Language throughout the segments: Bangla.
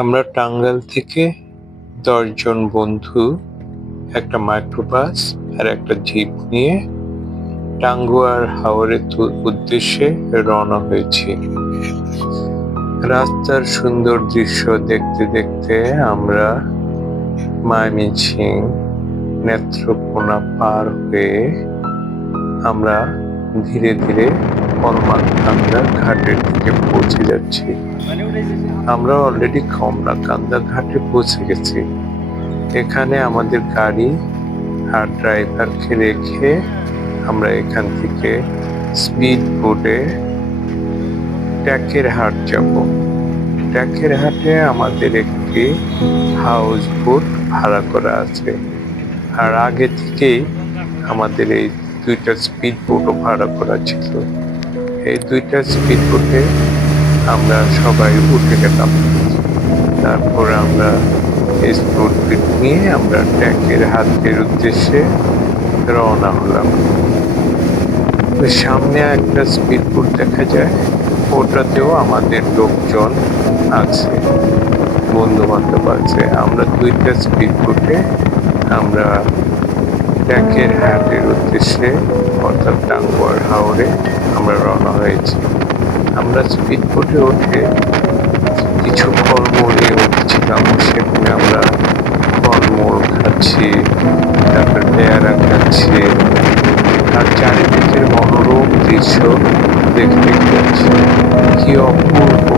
আমরা টাঙ্গাইল থেকে ১০ জন বন্ধু একটা মাইক্রোবাস আর একটা জিপ নিয়ে টাঙ্গুয়ার হাওরের উদ্দেশ্যে রওনা হয়েছি। রাস্তার সুন্দর দৃশ্য দেখতে দেখতে আমরা ময়মনসিংহ নেত্রকোনা পার হয়ে আমরা ধীরে ধীরে কমলাকান্দা ঘাটের দিকে পৌঁছে যাচ্ছি। আমরা অলরেডি কমলাকান্দা ঘাটে পৌঁছে গেছি। এখানে আমাদের গাড়ি আর ড্রাইভারকে রেখে আমরা এখান থেকে স্পিড বোটে ট্যাকের হাট যাব। ট্যাকের হাটে আমাদের একটি হাউস বোট ভাড়া করা আছে, আর আগে থেকেই আমাদের এই দুইটা স্পিড বোটও ভাড়া করা ছিল। এই দুইটা স্পিড বোটে আমরা সবাই উঠে গেলাম। তারপর আমরা এই স্পিড বোট নিয়ে আমরা ট্যাকের হাটের উদ্দেশ্যে রওনা হলাম। সামনে একটা স্পিড বোট দেখা যায়, ওটাতেও আমাদের লোকজন আছে, বন্ধু বান্ধব আছে। আমরা দুইটা স্পিড বোটে আমরা ট্যাকের হাটের উদ্দেশ্যে অর্থাৎ টাঙ্গুয়ার হাওরে আমরা রওনা হয়েছি। আমরা স্পিড বোটে উঠে কিছু ফলমূল নিয়ে উঠছিলাম। সেখানে আমরা ফলমূল খাচ্ছি, তারপর পেয়ারা খাচ্ছি, আর চারিদিকের মনোরম দৃশ্য দেখতে যাচ্ছি। কি অপূর্ব!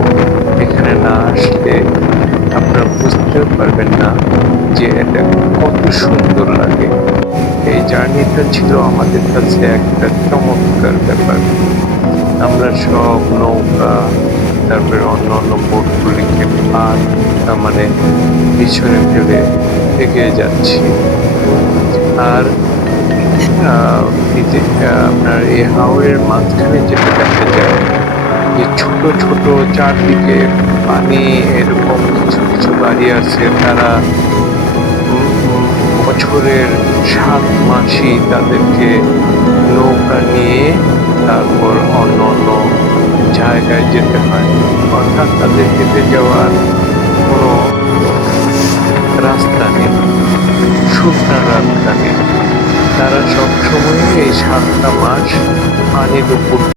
এখানে না আসলে আপনারা বুঝতেও পারবেন না যে এটা কত সুন্দর লাগে। এই জার্নিটা ছিল আমাদের কাছে একটা চমৎকার ব্যাপার। আমরা সব নৌকা, তারপরে অন্য বোটগুলিকে পিছনে ফেলে এগিয়ে যাচ্ছি। আর আপনার এই হাওরের মাঝখানে যেটা দেখা যায় যে ছোট ছোট চারদিকে পানি, এরকম কিছু কিছু বাড়ি আছে। তারা বছরের 7 মাসই তাদেরকে নৌকা নিয়ে তারপর অন্য জায়গায় যেতে হয়, অর্থাৎ তাদের হেঁটে যাওয়ার কোনো রাস্তা নেই, শুকনা রাস্তা নেই। তারা সবসময় এই 7টা মাস পানির উপর